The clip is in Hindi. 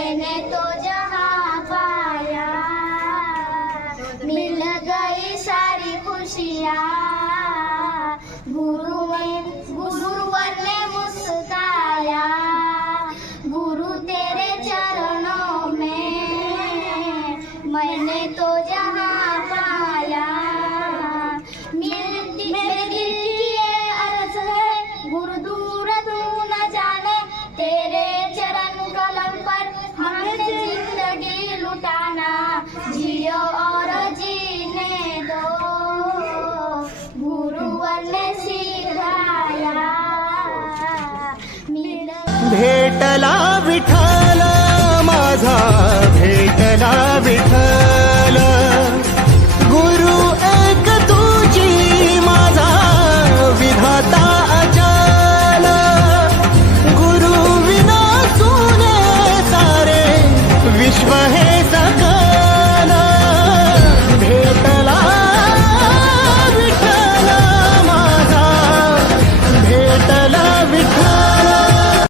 मैंने तो जहाँ पाया। मिल गई सारी खुशियाँ। गुरु गुरुवर ने मुस्काया। गुरु तेरे चरणों में। मैंने तो जहाँ भेटला विठाला माझा.